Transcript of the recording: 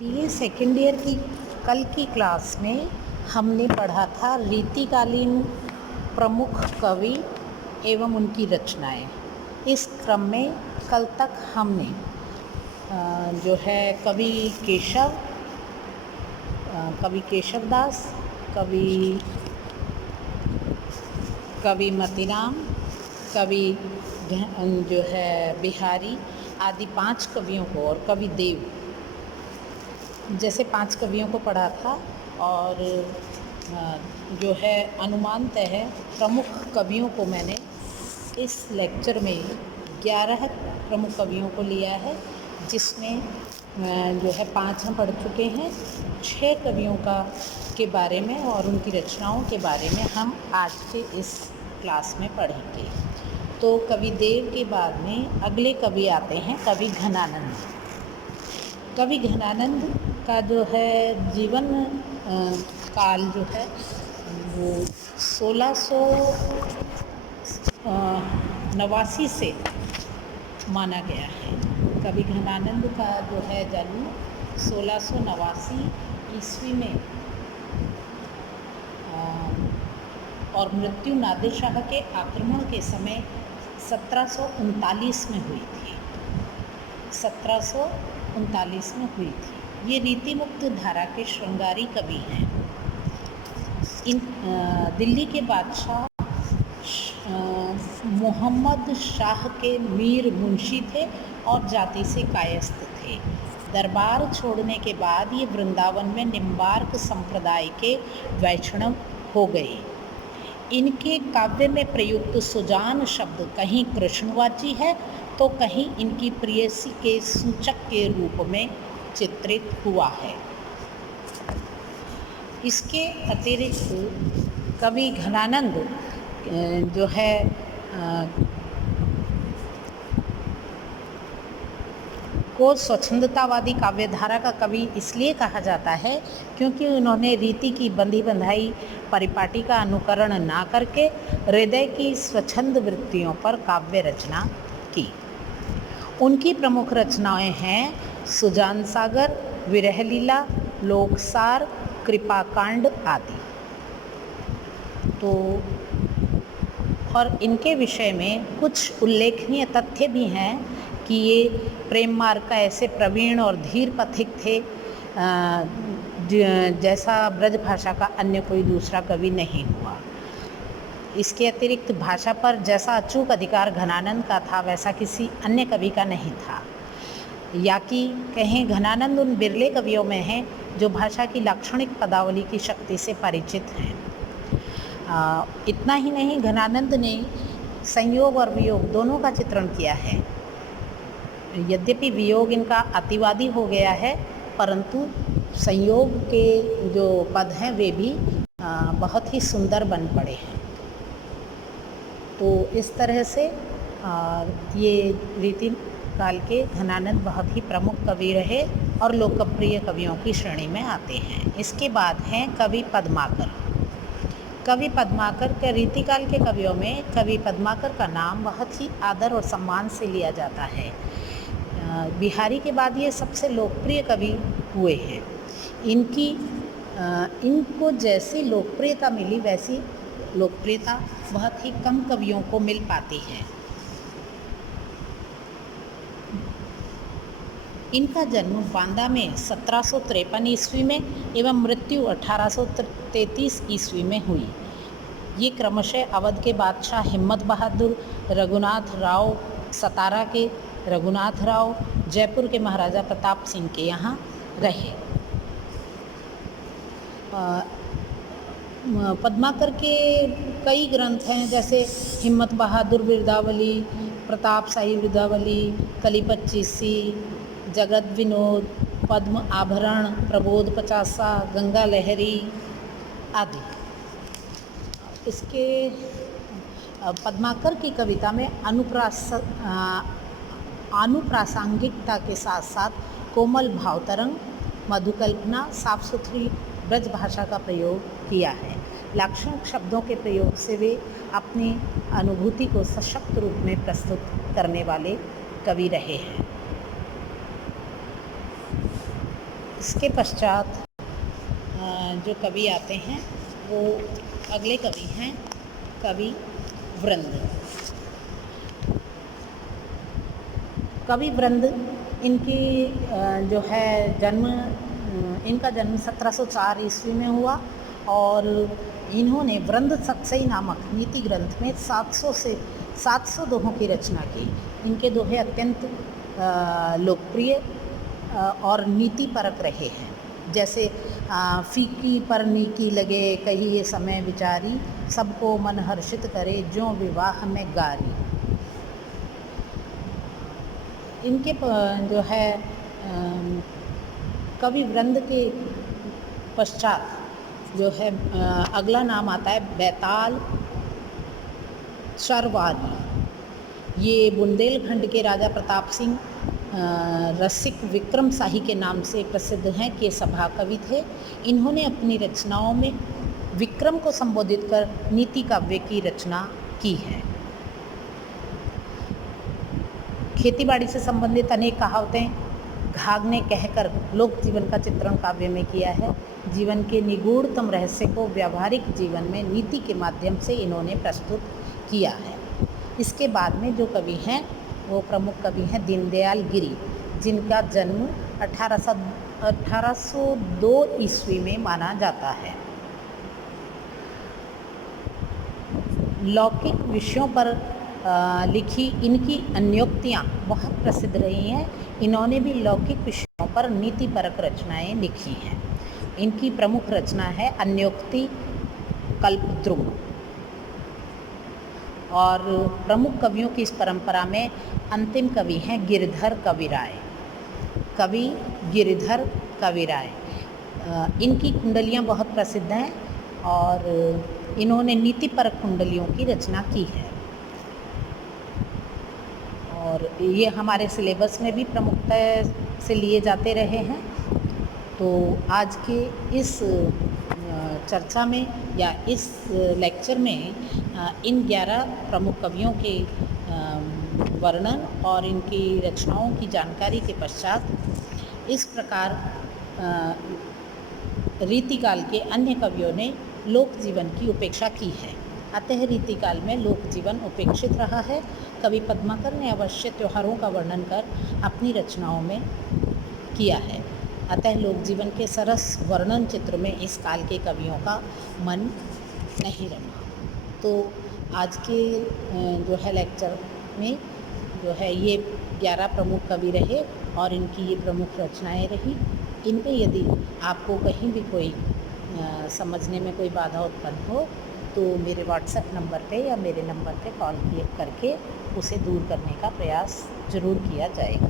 BA second year की कल की क्लास में हमने पढ़ा था रीतिकालीन प्रमुख कवि एवं उनकी रचनाएं। इस क्रम में कल तक हमने जो है कवि केशवदास, कवि मतीराम, कवि जो है बिहारी आदि 5 कवियों को और कवि देव जैसे 5 कवियों को पढ़ा था। और जो है अनुमानतः है प्रमुख कवियों को मैंने इस लेक्चर में 11 प्रमुख कवियों को लिया है, जिसमें जो है 5 हम पढ़ चुके हैं। 6 कवियों के बारे में और उनकी रचनाओं के बारे में हम आज के इस क्लास में पढ़ेंगे। तो कवि देव के बाद में अगले कवि आते हैं कवि घनानंद। कवि घनानंद का जो है जीवन काल जो है वो 1689 से माना गया है। कवि घनानंद का जो है जन्म 1689 ईस्वी में और मृत्यु नादिर शाह के आक्रमण के समय 1739 में हुई थी। 1739 में हुई थी। ये रीतिमुक्त धारा के श्रृंगारी कवि हैं। दिल्ली के बादशाह मोहम्मद शाह के मीर मुंशी थे और जाति से कायस्थ थे। दरबार छोड़ने के बाद ये वृंदावन में निम्बार्क संप्रदाय के वैष्णव हो गए। इनके काव्य में प्रयुक्त सुजान शब्द कहीं कृष्णवाची है तो कहीं इनकी प्रेयसी के सूचक के रूप में चित्रित हुआ है। इसके अतिरिक्त कवि घनानंद जो है को स्वच्छंदतावादी काव्यधारा का कवि इसलिए कहा जाता है क्योंकि उन्होंने रीति की बंधी बंधाई परिपाटी का अनुकरण ना करके हृदय की स्वच्छंद वृत्तियों पर काव्य रचना की। उनकी प्रमुख रचनाएं हैं सुजान सागर, विरह लीला, लोकसार, कृपाकांड आदि। तो और इनके विषय में कुछ उल्लेखनीय तथ्य भी हैं कि ये प्रेम मार्ग का ऐसे प्रवीण और धीर पथिक थे जैसा ब्रज भाषा का अन्य कोई दूसरा कवि नहीं हुआ। इसके अतिरिक्त भाषा पर जैसा अचूक अधिकार घनानंद का था वैसा किसी अन्य कवि का नहीं था। या कि कहें घनानंद उन बिरले कवियों में हैं जो भाषा की लाक्षणिक पदावली की शक्ति से परिचित हैं। इतना ही नहीं, घनानंद ने संयोग और वियोग दोनों का चित्रण किया है। यद्यपि वियोग इनका अतिवादी हो गया है, परंतु संयोग के जो पद हैं वे भी बहुत ही सुंदर बन पड़े हैं। तो इस तरह से ये रीति काल के घनानंद बहुत ही प्रमुख कवि रहे और लोकप्रिय कवियों की श्रेणी में आते हैं। इसके बाद हैं कवि पद्माकर। कवि पद्माकर के रीतिकाल के कवियों में कवि पद्माकर का नाम बहुत ही आदर और सम्मान से लिया जाता है। बिहारी के बाद ये सबसे लोकप्रिय कवि हुए हैं। इनको जैसी लोकप्रियता मिली वैसी लोकप्रियता बहुत ही कम कवियों को मिल पाती है। इनका जन्म बांदा में 1753 ईस्वी में एवं मृत्यु 1833 ईस्वी में हुई। ये क्रमशः अवध के बादशाह हिम्मत बहादुर, रघुनाथ राव, सतारा के रघुनाथ राव, जयपुर के महाराजा प्रताप सिंह के यहाँ रहे। पद्माकर के कई ग्रंथ हैं, जैसे हिम्मत बहादुर बिरदावली, प्रताप शाही बिरदावली, कली पच्चीसी, जगत विनोद, पद्म आभरण, प्रबोध पचासा, गंगा लहरी आदि। इसके पद्माकर की कविता में अनुप्रासंगिकता के साथ साथ कोमल भावतरंग, मधुकल्पना, साफ सुथरी ब्रज भाषा का प्रयोग किया है। लाक्षणिक शब्दों के प्रयोग से वे अपनी अनुभूति को सशक्त रूप में प्रस्तुत करने वाले कवि रहे हैं। इसके पश्चात जो कवि आते हैं वो अगले कवि हैं कवि वृंद। कवि वृंद इनकी जो है इनका जन्म 1704 ईस्वी में हुआ और इन्होंने वृंद सक्सेई नामक नीति ग्रंथ में 700 दोहों की रचना की। इनके दोहे अत्यंत लोकप्रिय और नीतिपरक रहे हैं, जैसे फीकी पर नीकी लगे कही ये समय विचारी, सबको मन हर्षित करे ज्यों विवाह में गारी। इनके जो है कवि वृंद के पश्चात जो है अगला नाम आता है बैताल शरवारी। ये बुंदेलखंड के राजा प्रताप सिंह रसिक विक्रम शाही के नाम से प्रसिद्ध हैं के सभा कवि थे। इन्होंने अपनी रचनाओं में विक्रम को संबोधित कर नीति काव्य की रचना की है। खेतीबाड़ी से संबंधित अनेक कहावतें घाघ ने कहकर लोक जीवन का चित्रण काव्य में किया है। जीवन के निगूढ़तम रहस्य को व्यावहारिक जीवन में नीति के माध्यम से इन्होंने प्रस्तुत किया है। इसके बाद में जो कवि हैं वो प्रमुख कवि हैं दीनदयाल गिरी, जिनका जन्म 1802 ईस्वी में माना जाता है। लौकिक विषयों पर लिखी इनकी अन्योक्तियाँ बहुत प्रसिद्ध रही हैं। इन्होंने भी लौकिक विषयों पर नीतिपरक रचनाएं लिखी हैं। इनकी प्रमुख रचना है अन्योक्ति कल्पद्रुम। और प्रमुख कवियों की इस परंपरा में अंतिम कवि हैं गिरिधर कविराय। कवि गिरिधर कविराय, इनकी कुंडलियाँ बहुत प्रसिद्ध हैं और इन्होंने नीतिपरक कुंडलियों की रचना की है और ये हमारे सिलेबस में भी प्रमुखता से लिए जाते रहे हैं। तो आज के इस चर्चा में या इस लेक्चर में इन 11 प्रमुख कवियों के वर्णन और इनकी रचनाओं की जानकारी के पश्चात इस प्रकार रीतिकाल के अन्य कवियों ने लोक जीवन की उपेक्षा की है। अतः रीतिकाल में लोक जीवन उपेक्षित रहा है। कवि पद्माकर ने अवश्य त्योहारों का वर्णन कर अपनी रचनाओं में किया है। अतः लोक जीवन के सरस वर्णन चित्र में इस काल के कवियों का मन नहीं रहा। तो आज के जो है लेक्चर में जो है ये 11 प्रमुख कवि रहे और इनकी ये प्रमुख रचनाएं रही। इनमें यदि आपको कहीं भी कोई समझने में कोई बाधा उत्पन्न हो तो मेरे व्हाट्सएप नंबर पे या मेरे नंबर पे कॉल करके उसे दूर करने का प्रयास ज़रूर किया जाएगा।